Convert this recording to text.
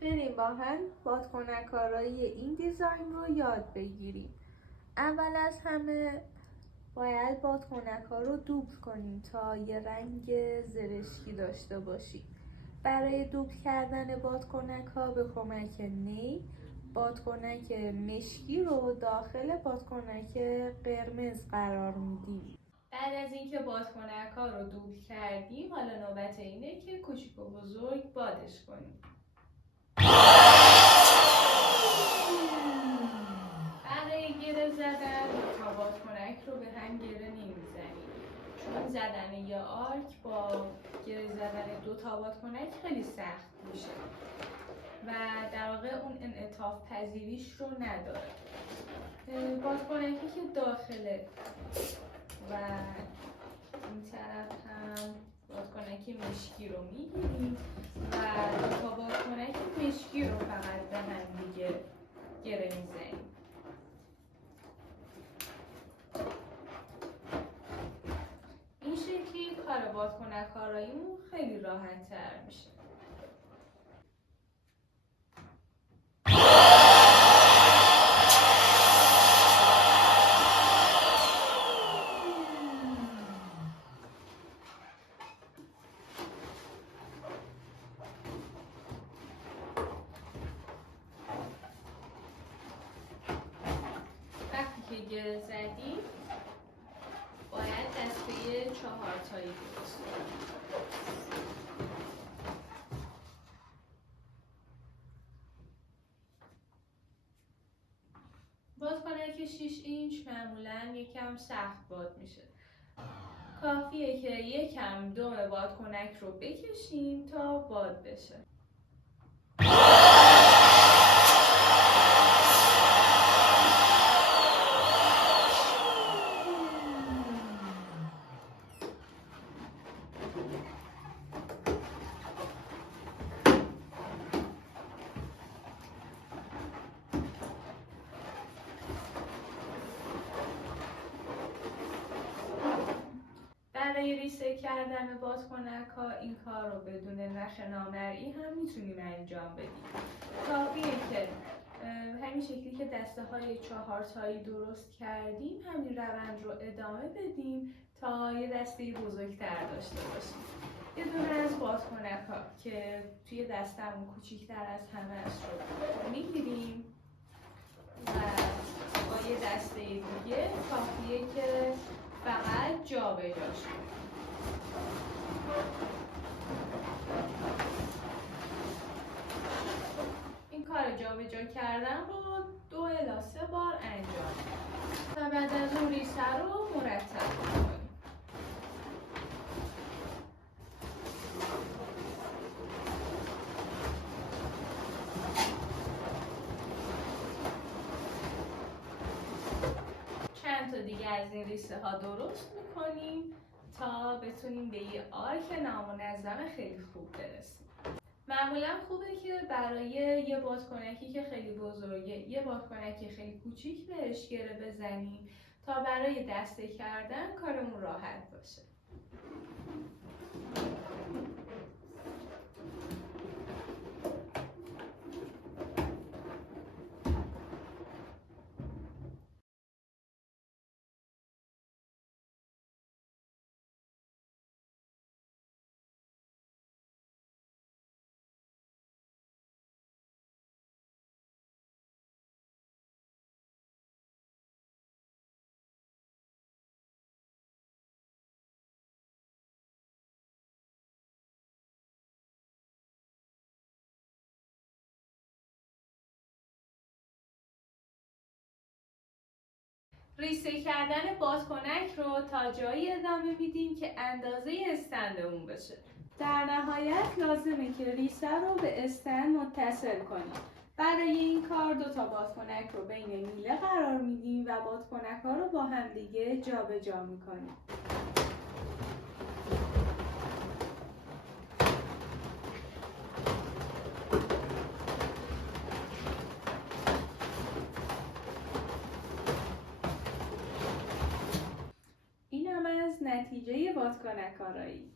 بریم با هم بادکنک آرایی این دیزاین رو یاد بگیریم. اول از همه باید بادکنک ها رو دوبل کنیم تا یه رنگ زرشکی داشته باشیم. برای دوبل کردن بادکنک ها به کمک نی بادکنک مشکی رو داخل بادکنک قرمز قرار میدیم. بعد از اینکه بادکنک ها رو دوبل کردیم، حالا نوبت اینه که کوچیک و بزرگ بادش کنیم. برای گره زدن تا بادکنک رو به هم گره نمیزنیم، چون زدن یا آرک با گره زدن دو تا بادکنک خیلی سخت میشه و در واقع اون انعطاف پذیریش رو نداره. بادکنکی که داخله و این طرف هم بادکنک مشکی رو میگیریم و تا بادکنک مشکی رو فقط به هم دیگه گره میزنیم. این شکلی کار بادکنک آراییمون خیلی راحت تر میشه. وقتی که گره زدیم باید دسته 4 تایی درست کنیم. بادکنک 6 اینچ معمولاً یکم سخت باد میشه. کافیه که یکم دم بادکنک رو بکشیم تا باد بشه. برای ریسه کردن بادکنک ها این کار رو بدون نخ نامرئی هم میتونیم انجام بدیم. کافیه که همین شکلی که دسته های 4 تایی درست کردیم همین روند رو ادامه بدیم تا یه دسته بزرگتر داشته باشیم. یه دونه از بادکنک ها که توی دستمون کوچیکتر از همه است رو میگیریم و با یه دسته دیگه کافیه که فقط جا به جاش کنیم. این کار جا به جا کردن رو 2 الی 3 بار انجام بدیم و بعد از اون ریسه رو مرتب کنیم. چند تا دیگه از این ریسه ها درست میکنیم تا بتونیم به یه آرک نامنظم خیلی خوب برسیم. معمولا خوبه که برای یه بادکنکی که خیلی بزرگه یه بادکنکی خیلی کوچیک بهش گره بزنیم تا برای دسته کردن کارمون راحت باشه. ریسه کردن بادکنک رو تا جایی ادامه میدیم که اندازه استندمون بشه. در نهایت لازمه که ریسه رو به استند متصل کنیم. برای این کار 2 تا بادکنک رو بین میله قرار میدیم و بادکنک ها رو با هم دیگه جا به جا میکنیم. اینم از نتیجه بادکنک آرایی.